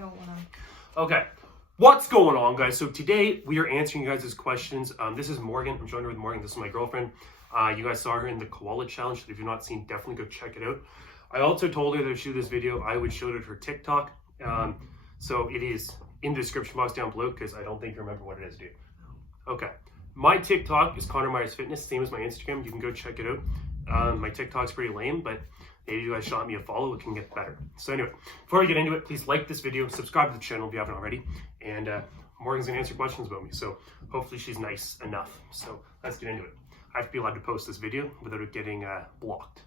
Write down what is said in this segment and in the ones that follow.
don't want to. Okay. What's going on, guys? So today we are answering you guys' questions. This is Morgan. I'm joined with Morgan. This is my girlfriend. You guys saw her in the koala challenge. If you've not seen, definitely go check it out. I also told her that to shoot this video, I would show it at her TikTok. So it is in the description box down below because I don't think you remember what it is, dude. Okay. My TikTok is Conor Myers Fitness, same as my Instagram. You can go check it out. My TikTok's pretty lame, but maybe you guys shot me a follow, it can get better. So anyway, before we get into it, please like this video, subscribe to the channel if you haven't already, and Morgan's gonna answer questions about me, so hopefully she's nice enough. So let's get into it. I have to be allowed to post this video without it getting blocked.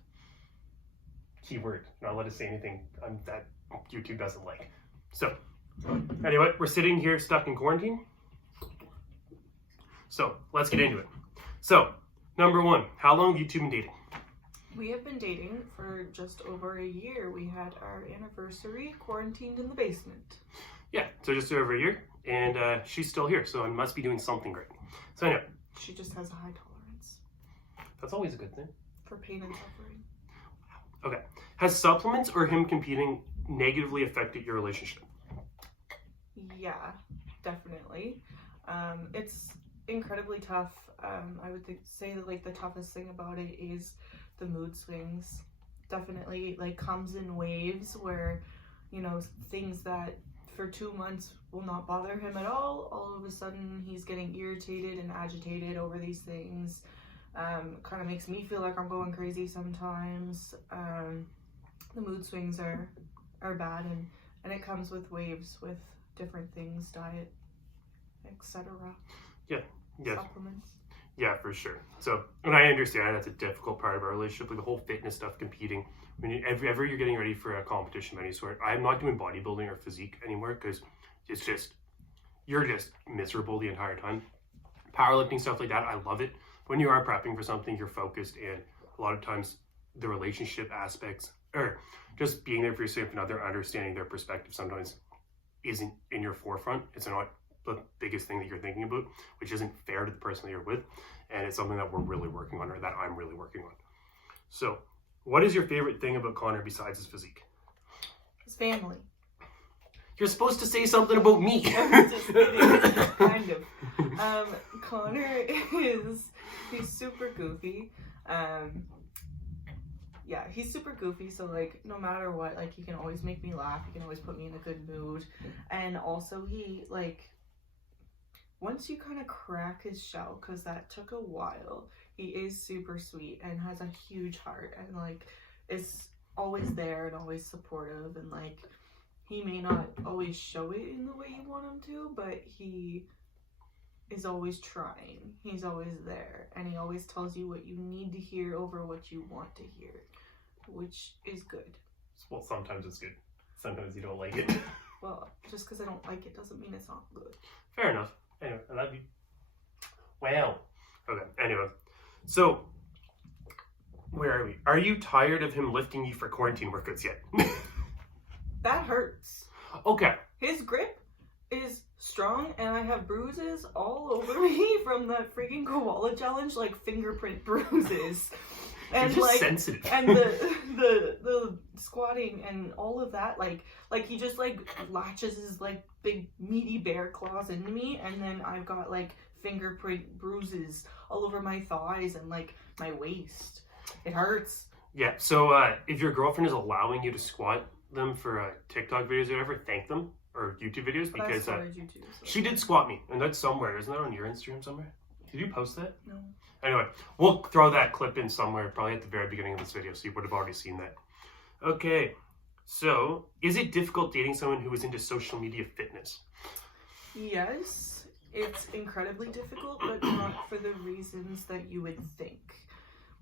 Keyword, not allowed to say anything that YouTube doesn't like. So anyway, we're sitting here stuck in quarantine. So let's get into it. So number one, how long have you two been dating? We have been dating for just over a year. We had our anniversary quarantined in the basement. Yeah, so just over a year, and she's still here, so I must be doing something right. So anyway. She just has a high tolerance. That's always a good thing. For pain and suffering. Okay. Has supplements or him competing negatively affected your relationship? Yeah, definitely. It's incredibly tough. I would say that like the toughest thing about it is the mood swings. Definitely like comes in waves where, you know, things that for 2 months will not bother him at all of a sudden he's getting irritated and agitated over these things. Kind of makes me feel like I'm going crazy sometimes. The mood swings are bad, and it comes with waves with different things, diet, etc. Yeah. Supplements. Yeah, for sure. So, and I understand that's a difficult part of our relationship, like the whole fitness stuff, competing. When ever you're getting ready for a competition of any sort, I'm not doing bodybuilding or physique anymore because it's just, you're just miserable the entire time. Powerlifting, stuff like that, I love it. When you are prepping for something, you're focused, and a lot of times the relationship aspects, or just being there for your significant other, understanding their perspective sometimes isn't in your forefront. It's not the biggest thing that you're thinking about, which isn't fair to the person that you're with, and it's something that we're really working on, or that I'm really working on. So what is your favorite thing about Conor besides his physique? His family. You're supposed to say something about me. Just kidding. Kind of. Conor he's super goofy. Yeah, he's super goofy, so like no matter what, like he can always make me laugh, he can always put me in a good mood. And also he like, once you kind of crack his shell, because that took a while, he is super sweet and has a huge heart, and like is always there and always supportive, and like he may not always show it in the way you want him to, but he is always trying. He's always there, and he always tells you what you need to hear over what you want to hear, which is good. Well, sometimes it's good. Sometimes you don't like it. Well, just because I don't like it doesn't mean it's not good. Fair enough. Anyway, I love you. Wow. Okay, anyway. So, where are we? Are you tired of him lifting you for quarantine workouts yet? That hurts. Okay. His grip is strong, and I have bruises all over me from that freaking koala challenge, like fingerprint bruises. And you're just like sensitive. And the squatting and all of that, like he just like latches his like big meaty bear claws into me, and then I've got like fingerprint bruises all over my thighs and like my waist. It hurts. Yeah, so if your girlfriend is allowing you to squat them for TikTok videos or whatever, thank them, or YouTube videos, But because you too, so. she did squat me, and that's somewhere. Isn't that on your Instagram somewhere? Did you post that? No. Anyway, we'll throw that clip in somewhere, probably at the very beginning of this video, so you would have already seen that. Okay, so is it difficult dating someone who is into social media fitness? Yes, it's incredibly difficult, but not for the reasons that you would think.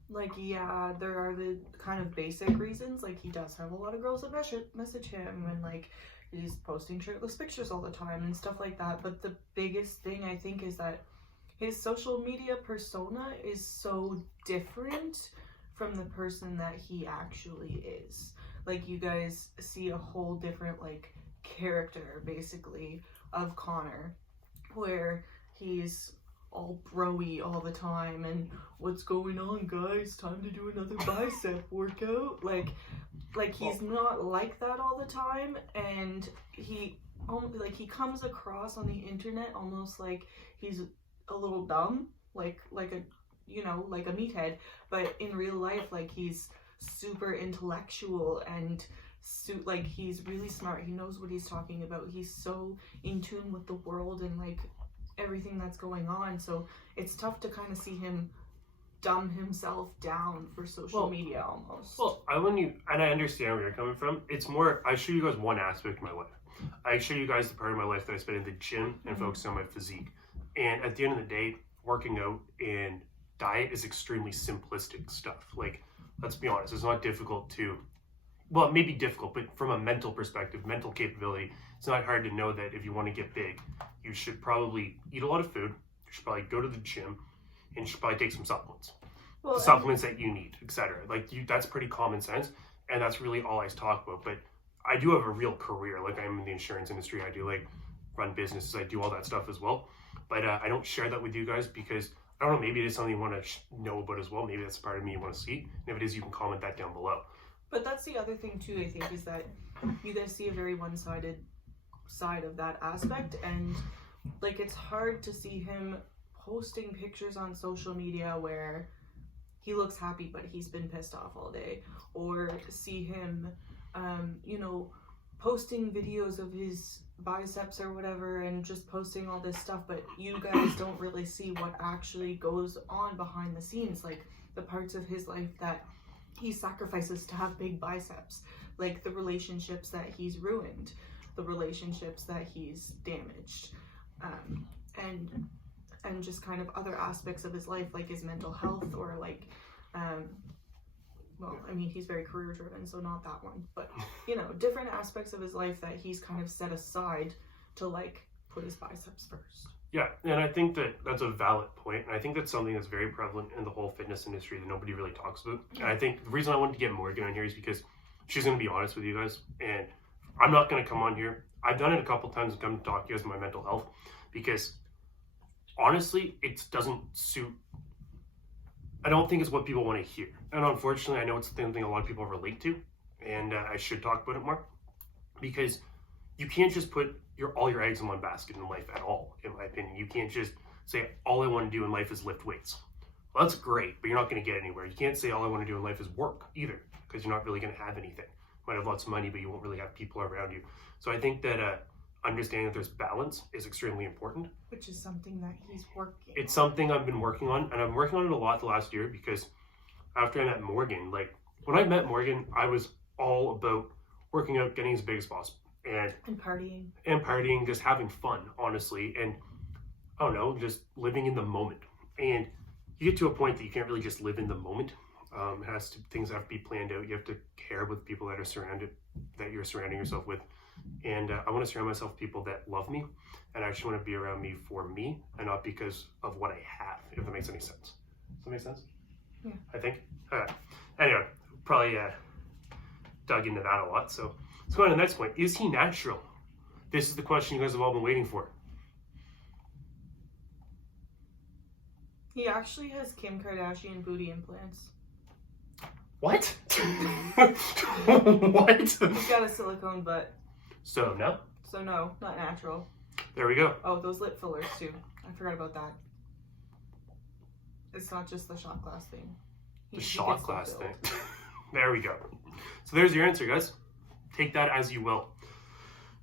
Like, yeah, there are the kind of basic reasons, like he does have a lot of girls that message him, and like he's posting shirtless pictures all the time and stuff like that, but the biggest thing I think is that his social media persona is so different from the person that he actually is. Like, you guys see a whole different like character basically of Conor, where he's all broy all the time and what's going on, guys? Time to do another bicep workout. Like he's not like that all the time, and he comes across on the internet almost like he's a little dumb, like a like a meathead, but in real life, like, he's super intellectual and like he's really smart. He knows what he's talking about. He's so in tune with the world and like everything that's going on. So it's tough to kind of see him dumb himself down for social media almost. Well, I understand where you're coming from. It's more, I show you guys one aspect of my life. I show you guys the part of my life that I spend in the gym and focus on my physique. And at the end of the day, working out and diet is extremely simplistic stuff. Like, let's be honest, it's not difficult to, well, it may be difficult, but from a mental perspective, mental capability, it's not hard to know that if you want to get big, you should probably eat a lot of food, you should probably go to the gym, and you should probably take some supplements. Well, the supplements that you need, etc. Like, that's pretty common sense, and that's really all I talk about. But I do have a real career. Like, I'm in the insurance industry. I do, like, run businesses. I do all that stuff as well. But I don't share that with you guys because, I don't know, maybe it is something you want to know about as well. Maybe that's a part of me you want to see. And if it is, you can comment that down below. But that's the other thing, too, I think, is that you guys see a very one-sided side of that aspect. And, like, it's hard to see him posting pictures on social media where he looks happy but he's been pissed off all day, or see him posting videos of his biceps or whatever and just posting all this stuff, but you guys don't really see what actually goes on behind the scenes, like the parts of his life that he sacrifices to have big biceps, like the relationships that he's ruined, the relationships that he's damaged, and just kind of other aspects of his life, like his mental health, or like, well, I mean, he's very career driven, so not that one, but, different aspects of his life that he's kind of set aside to, like, put his biceps first. Yeah, and I think that that's a valid point, and I think that's something that's very prevalent in the whole fitness industry that nobody really talks about. And I think the reason I wanted to get Morgan on here is because she's going to be honest with you guys, and I'm not going to come on here. I've done it a couple times and come to talk to you guys about my mental health, because honestly, it doesn't suit, I don't think it's what people want to hear. And unfortunately, I know it's something a lot of people relate to, and I should talk about it more, because you can't just put all your eggs in one basket in life at all, in my opinion. You can't just say, all I want to do in life is lift weights. Well, that's great, but you're not going to get anywhere. You can't say all I want to do in life is work either, because you're not really going to have anything. You might have lots of money, but you won't really have people around you. So I think that understanding that there's balance is extremely important. Which is something that he's working It's something I've been working on, and I've been working on it a lot the last year, because after I met Morgan, like, when I met Morgan, I was all about working out, getting as big as possible, and partying, just having fun, honestly, and I don't know, just living in the moment. And you get to a point that you can't really just live in the moment. Things have to be planned out. You have to care with people that you're surrounding yourself with. And I want to surround myself with people that love me and actually want to be around me for me and not because of what I have, if that makes any sense. Does that make sense? Yeah. I think. Anyway, probably dug into that a lot. So let's go on to the next point. Is he natural? This is the question you guys have all been waiting for. He actually has Kim Kardashian booty implants. What? What? He's got a silicone butt. So no, not natural. There we go. Oh, those lip fillers too. I forgot about that. It's not just the shot glass thing. The shot glass thing. There we go. So there's your answer, guys. Take that as you will.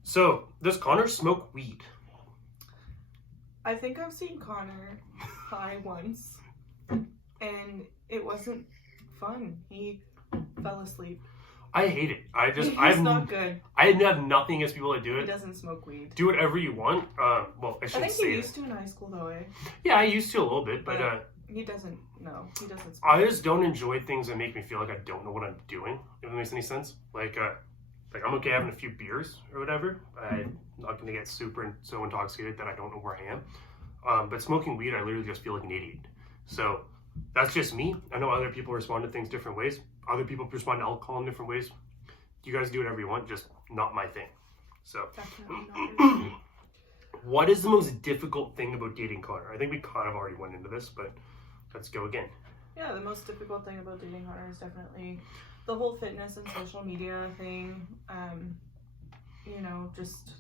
So, does Conor smoke weed? I think I've seen Conor high once, and it wasn't fun. He fell asleep. I hate it. It's not good. I have nothing against people that do it. He doesn't smoke weed. Do whatever you want. Well, I shouldn't I think say he used to in high school though, eh? Yeah, I used to a little bit, but he doesn't. No, he doesn't smoke. I just don't enjoy things that make me feel like I don't know what I'm doing. If that makes any sense. Like I'm okay having a few beers or whatever. I'm not going to get so intoxicated that I don't know where I am. But smoking weed, I literally just feel like an idiot. So that's just me. I know other people respond to things different ways. Other people respond to alcohol in different ways. You guys do whatever you want, just not my thing. So Definitely not. What is the most difficult thing about dating Conor? I think we kind of already went into this, but let's go again. Yeah, the most difficult thing about dating Conor is definitely the whole fitness and social media thing. You know, just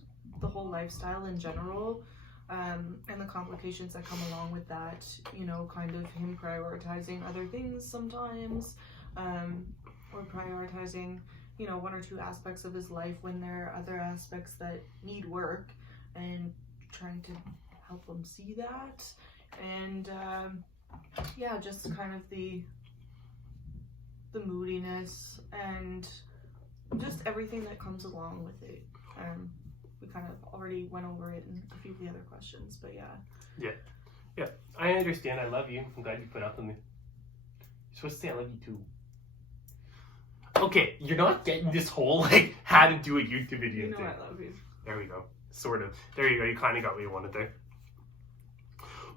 the whole lifestyle in general, and the complications that come along with that. You know, kind of him prioritizing other things sometimes, or prioritizing, you know, one or two aspects of his life when there are other aspects that need work, and trying to help him see that. And yeah, just kind of the moodiness and just everything that comes along with it. We kind of already went over it in a few of the other questions, but yeah. Yeah, I understand. I love you. I'm glad you put up with me. You're supposed to say I love you too. Okay, you're not getting this whole, like, how to do a YouTube video You know thing. I love you. There we go. Sort of. There you go. You kind of got what you wanted there.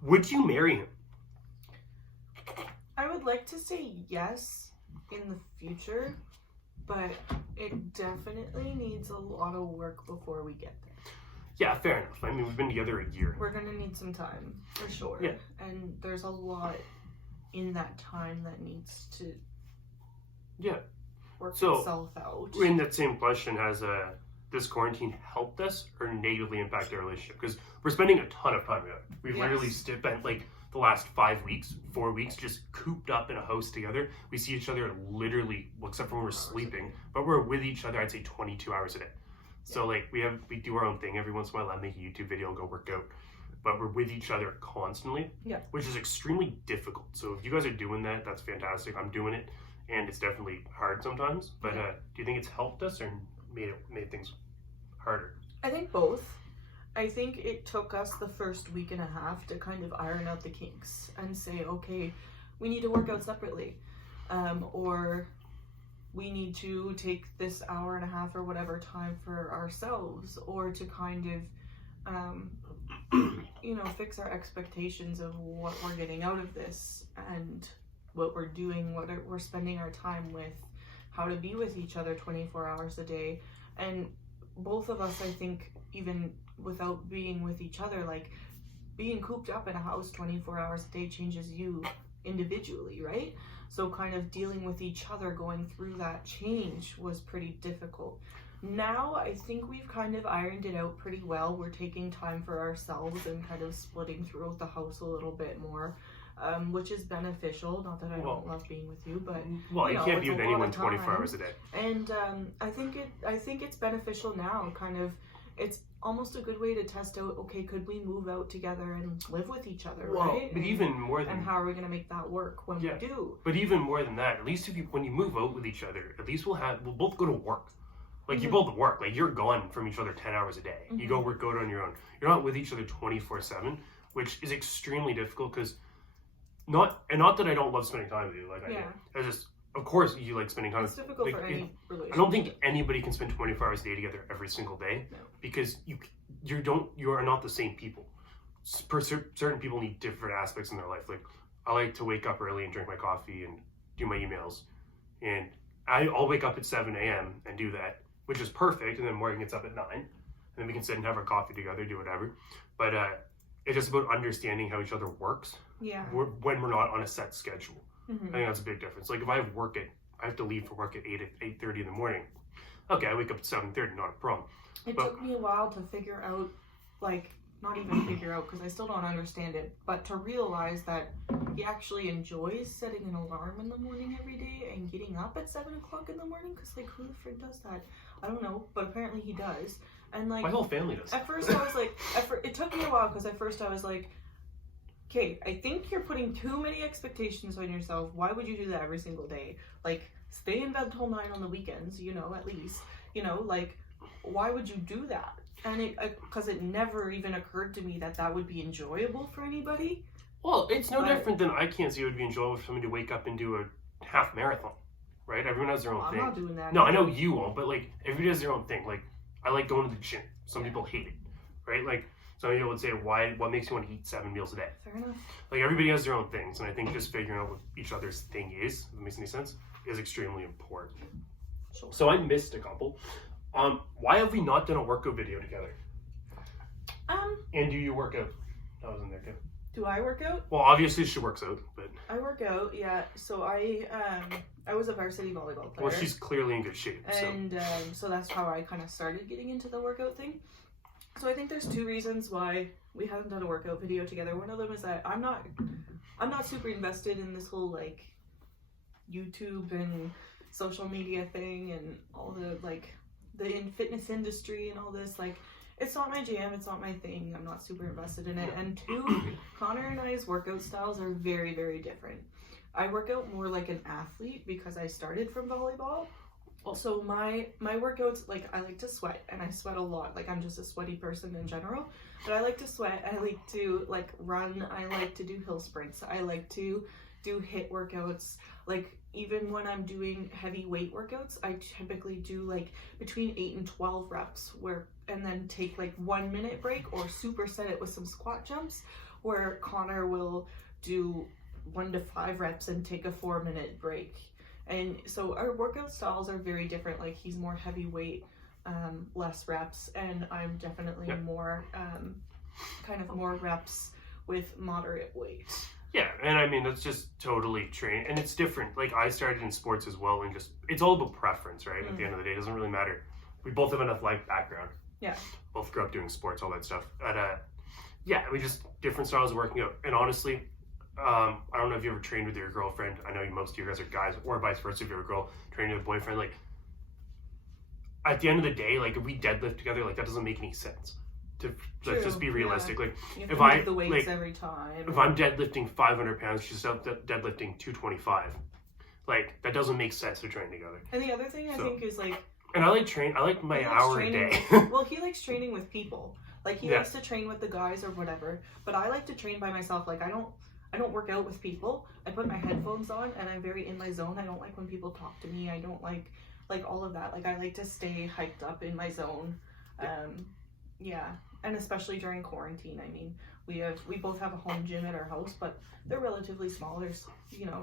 Would you marry him? I would like to say yes in the future, but it definitely needs a lot of work before we get there. Yeah, fair enough. I mean, we've been together a year. We're gonna need some time, for sure. Yeah. And there's a lot in that time that needs to work So, itself out. In that same question, has this quarantine helped us or negatively impacted our relationship? Because we're spending a ton of time together. We've Yes. literally spent like the last 4 weeks, just cooped up in a house together. We see each other literally, well, except for when we're sleeping, but we're with each other, I'd say 22 hours a day. So like we do our own thing. Every once in a while I make a YouTube video and go work out, but we're with each other constantly, which is extremely difficult. So if you guys are doing that, that's fantastic. I'm doing it, and it's definitely hard sometimes, but do you think it's helped us or made things harder? I think both. I think it took us the first week and a half to kind of iron out the kinks and say, okay, we need to work out separately, or we need to take this hour and a half or whatever time for ourselves, or to kind of you know, fix our expectations of what we're getting out of this and what we're doing, what we're spending our time with, how to be with each other 24 hours a day. And both of us, I think, even without being with each other, like being cooped up in a house 24 hours a day changes you individually, right? So kind of dealing with each other, going through that change was pretty difficult. Now I think we've kind of ironed it out pretty well. We're taking time for ourselves and kind of splitting throughout the house a little bit more, which is beneficial. Not that I don't love being with you, but you can't be with anyone 24 hours a day. And I think it's beneficial now. Kind of, it's almost a good way to test out, okay, could we move out together and live with each other, right? But even more than, and how are we going to make that work when we do? But even more than that, at least when you move out with each other, at least we'll both go to work. Like you both work, like you're gone from each other 10 hours a day. You go work out on your own. You're not with each other 24/7, which is extremely difficult because not that I don't love spending time with you, like I do. I just, of course, you like spending time. It's difficult for any relationship. I don't think anybody can spend 24 hours a day together every single day because you are not the same people. Certain people need different aspects in their life. Like I like to wake up early and drink my coffee and do my emails, and I'll wake up at 7 a.m. and do that, which is perfect. And then Morgan gets up at 9, and then we can sit and have our coffee together, do whatever. But it's just about understanding how each other works. Yeah. When we're not on a set schedule. I think that's a big difference. Like if I have to leave for work at 8:30 in the morning. Okay, I wake up at 7:30, not a problem. It took me a while to figure out, like, not even figure out because I still don't understand it, but to realize that he actually enjoys setting an alarm in the morning every day and getting up at 7 o'clock in the morning. Because like, who the frick does that? I don't know, but apparently he does. And like, my whole family does. At first I was like, it took me a while because at first I was like, okay, I think you're putting too many expectations on yourself. Why would you do that every single day? Like, stay in bed till 9 on the weekends, you know, at least, you know, like, why would you do that? And because it never even occurred to me that would be enjoyable for anybody. Well, it's no different than I can't see it would be enjoyable for somebody to wake up and do a half marathon, right? Everyone has their own thing. I'm not doing that. No, I know you won't, but like, everybody has their own thing. Like, I like going to the gym. Some people hate it, right? Like, some people would say, what makes you want to eat 7 meals a day? Fair enough. Like, everybody has their own things, and I think just figuring out what each other's thing is, if that makes any sense, is extremely important. Sure. So I missed a couple. Why have we not done a workout video together? And do you work out? That was in there too. Do I work out? Well, obviously she works out, but I work out, yeah. So I was a varsity volleyball player. well, she's clearly in good shape. And so that's how I kind of started getting into the workout thing. So I think there's two reasons why we haven't done a workout video together. One of them is that I'm not super invested in this whole like YouTube and social media thing and all the like the fitness industry and all this. Like, it's not my jam, it's not my thing. I'm not super invested in it. And two, Connor and I's workout styles are very, very different. I work out more like an athlete because I started from volleyball. So my workouts, like, I like to sweat, and I sweat a lot. Like, I'm just a sweaty person in general, but I like to sweat. I like to like run. I like to do hill sprints. I like to do HIIT workouts. Like, even when I'm doing heavy weight workouts, I typically do like between 8 and 12 reps and then take like 1 minute break, or superset it with some squat jumps, where Connor will do 1 to 5 reps and take a 4-minute break. And so our workout styles are very different. Like, he's more heavyweight, less reps, and I'm definitely more kind of more reps with moderate weight. Yeah, and I mean, that's just totally trained, and it's different. Like, I started in sports as well, and just, it's all about preference, right? At the end of the day, it doesn't really matter. We both have an athletic background. Yeah. Both grew up doing sports, all that stuff. But, yeah, we just, different styles of working out. And honestly, I don't know if you ever trained with your girlfriend. I know most of you guys are guys, or vice versa, if you're a girl training with a boyfriend. Like, at the end of the day, like, if we deadlift together, like, that doesn't make any sense. Let's just be realistic. Like, if I the weights like, every time, if I'm deadlifting 500 pounds, she's deadlifting 225. Like, that doesn't make sense to train together. And the other thing I think is like, and I like my hour a day. Well, he likes training with people. Like, he likes to train with the guys or whatever. But I like to train by myself. Like, I don't work out with people. I put my headphones on and I'm very in my zone. I don't like when people talk to me. I don't like all of that. Like, I like to stay hyped up in my zone. Yeah. And especially during quarantine. I mean, we both have a home gym at our house, but they're relatively small. There's,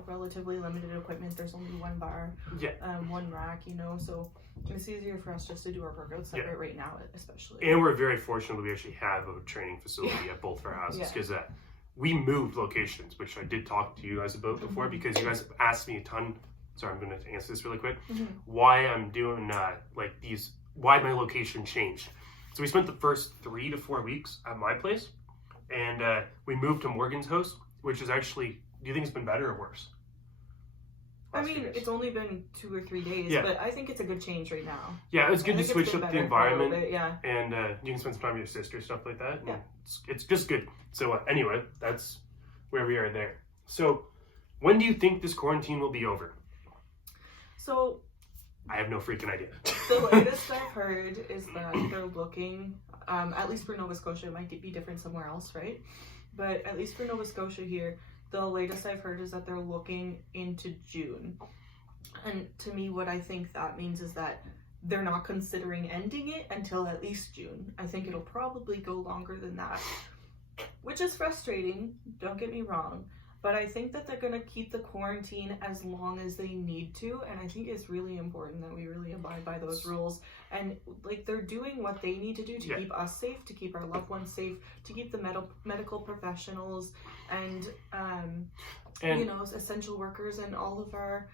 relatively limited equipment. There's only one bar, one rack, so it's easier for us just to do our workouts separate right now, especially. And we're very fortunate that we actually have a training facility at both of our houses, because we moved locations, which I did talk to you guys about before, because you guys have asked me a ton. Sorry, I'm going to answer this really quick. Why I'm doing why my location changed. So we spent the first 3 to 4 weeks at my place, and we moved to Morgan's house, which is actually, do you think it's been better or worse? I mean, it's only been 2 or 3 days, but I think it's a good change right now. Yeah, it's good to switch up the environment, and you can spend some time with your sister, stuff like that. Yeah. It's just good. So anyway, that's where we are there. So when do you think this quarantine will be over? So I have no freaking idea. The latest I've heard is that they're looking, at least for Nova Scotia, it might be different somewhere else, right? But at least for Nova Scotia here, the latest I've heard is that they're looking into June. And to me, what I think that means is that they're not considering ending it until at least June. I think it'll probably go longer than that, which is frustrating, don't get me wrong. But I think that they're going to keep the quarantine as long as they need to. And I think it's really important that we really abide by those rules. And like, they're doing what they need to do to keep us safe, to keep our loved ones safe, to keep the medical professionals and essential workers and all of our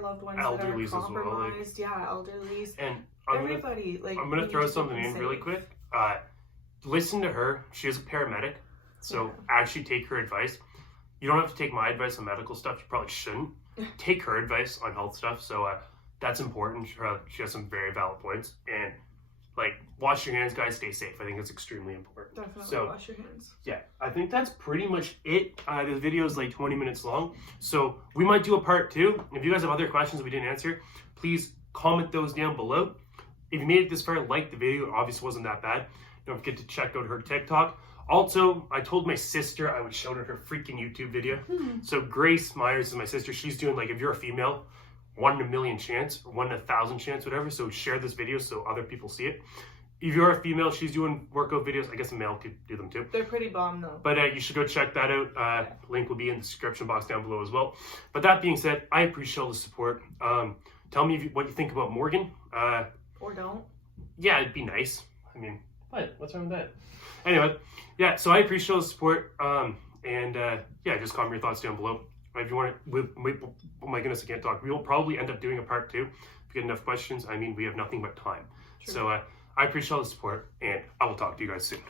loved ones that are compromised. Elderlies. And everybody. I'm going to throw something in really quick. Listen to her. She is a paramedic. So actually take her advice. You don't have to take my advice on medical stuff. You probably shouldn't. Take her advice on health stuff. So that's important. She has some very valid points. And wash your hands, guys. Stay safe. I think it's extremely important. Definitely wash your hands. Yeah, I think that's pretty much it. The video is like 20 minutes long. So we might do a part 2. If you guys have other questions we didn't answer, please comment those down below. If you made it this far, like the video. It obviously wasn't that bad. Don't forget to check out her TikTok. Also, I told my sister I would shout out her freaking YouTube video. So Grace Myers is my sister. She's doing, if you're a female, 1 in a million chance, or 1 in 1,000 chance, whatever. So share this video so other people see it. If you're a female, she's doing workout videos. I guess a male could do them too. They're pretty bomb though. But you should go check that out. Link will be in the description box down below as well. But that being said, I appreciate all the support. Tell me what you think about Morgan. Or don't. Yeah, it'd be nice. I mean, But what's wrong with that? Anyway, yeah, so I appreciate all the support. Yeah, just comment your thoughts down below. If you want to, oh my goodness, I can't talk. We will probably end up doing a part 2 if we get enough questions. I mean, we have nothing but time. True. So I appreciate all the support, and I will talk to you guys soon.